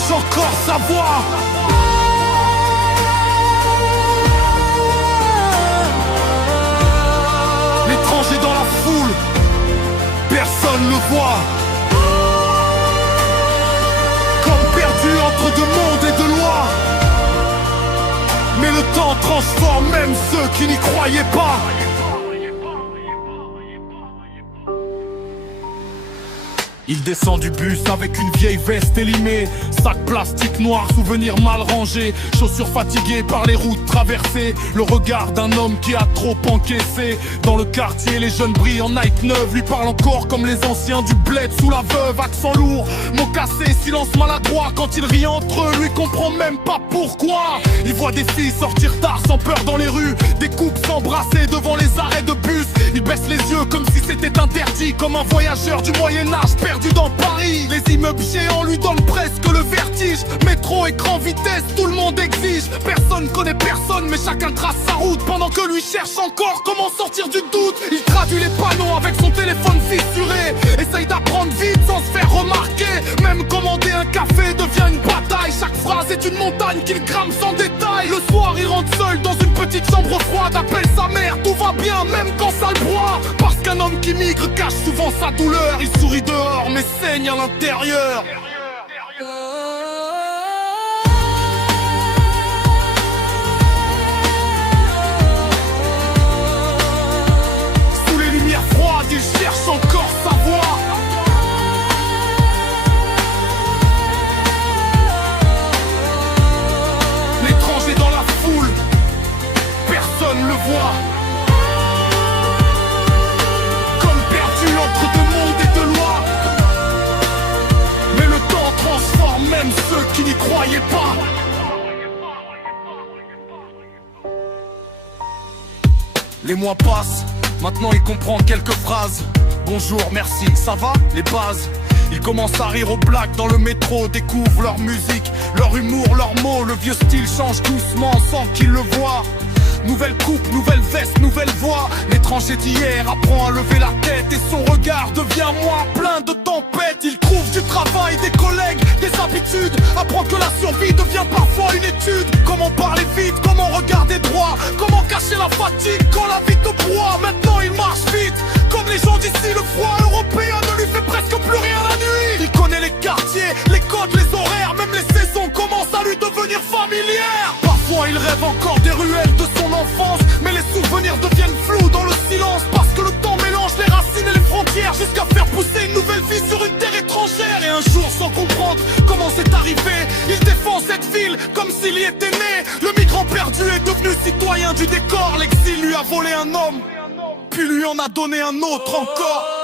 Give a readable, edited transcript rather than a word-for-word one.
cherche encore sa voix. L'étranger dans la foule, personne ne voit. Comme perdu entre deux mondes et deux lois. Mais le temps transforme même ceux qui n'y croyaient pas. Il descend du bus avec une vieille veste élimée, sac plastique noir, souvenir mal rangé, chaussures fatiguées par les routes traversées, le regard d'un homme qui a trop encaissé. Dans le quartier, les jeunes brillent en Nike neuve, lui parlent encore comme les anciens du bled sous la veuve, accent lourd, mots cassés, silence maladroit. Quand il rit entre eux, lui comprend même pas pourquoi. Il voit des filles sortir tard sans peur dans les rues, des couples s'embrasser devant les arrêts de bus. Il baisse les yeux comme si c'était interdit, comme un voyageur du Moyen-Âge perdu dans Paris. Les immeubles géants lui donnent presque le vertige. Métro, écran, vitesse, tout le monde exige. Personne connaît personne, mais chacun trace sa route. Pendant que lui cherche encore comment sortir du doute. Il traduit les panneaux avec son téléphone fissuré. Essaye d'apprendre vite sans se faire remarquer. Même commander un café devient une bataille. Chaque phrase est une montagne qu'il crame sans détail. Le soir, il rentre seul dans une petite chambre froide. Appelle sa mère, tout va bien, même quand ça le broie. Parce qu'un homme qui migre cache souvent sa douleur. Il sourit dehors, mais saigne à l'intérieur. Sous les lumières froides, il cherche encore sa voix. L'étranger dans la foule, personne le voit. Comme perdu entre deux mondes et deux lois. Mais le temps transforme même ceux qui n'y croyaient pas. Les mois passent, maintenant il comprend quelques phrases. Bonjour, merci, ça va, les bases. Ils commencent à rire aux blagues dans le métro, découvrent leur musique, leur humour, leurs mots. Le vieux style change doucement sans qu'ils le voient. Nouvelle coupe, nouvelle veste, nouvelle voix. L'étranger d'hier apprend à lever la tête et son regard devient moins plein de tempêtes. Il trouve du travail, des collègues, des habitudes. Apprend que la survie devient parfois une étude. Comment parler vite, comment regarder droit, comment cacher la fatigue quand la vie te broie. Maintenant il marche vite, comme les gens d'ici. Le froid européen ne lui fait presque plus rien la nuit. Il connaît les quartiers, les codes, les horaires. Même les saisons commencent à lui devenir familières. Parfois il rêve encore des ruelles de son enfance, mais les souvenirs deviennent flous dans le silence. Parce que le temps mélange les racines et les frontières, jusqu'à faire pousser une nouvelle vie sur une terre étrangère. Et un jour, sans comprendre comment c'est arrivé, il défend cette ville comme s'il y était né. Le migrant perdu est devenu citoyen du décor. L'exil lui a volé un homme, puis lui en a donné un autre encore.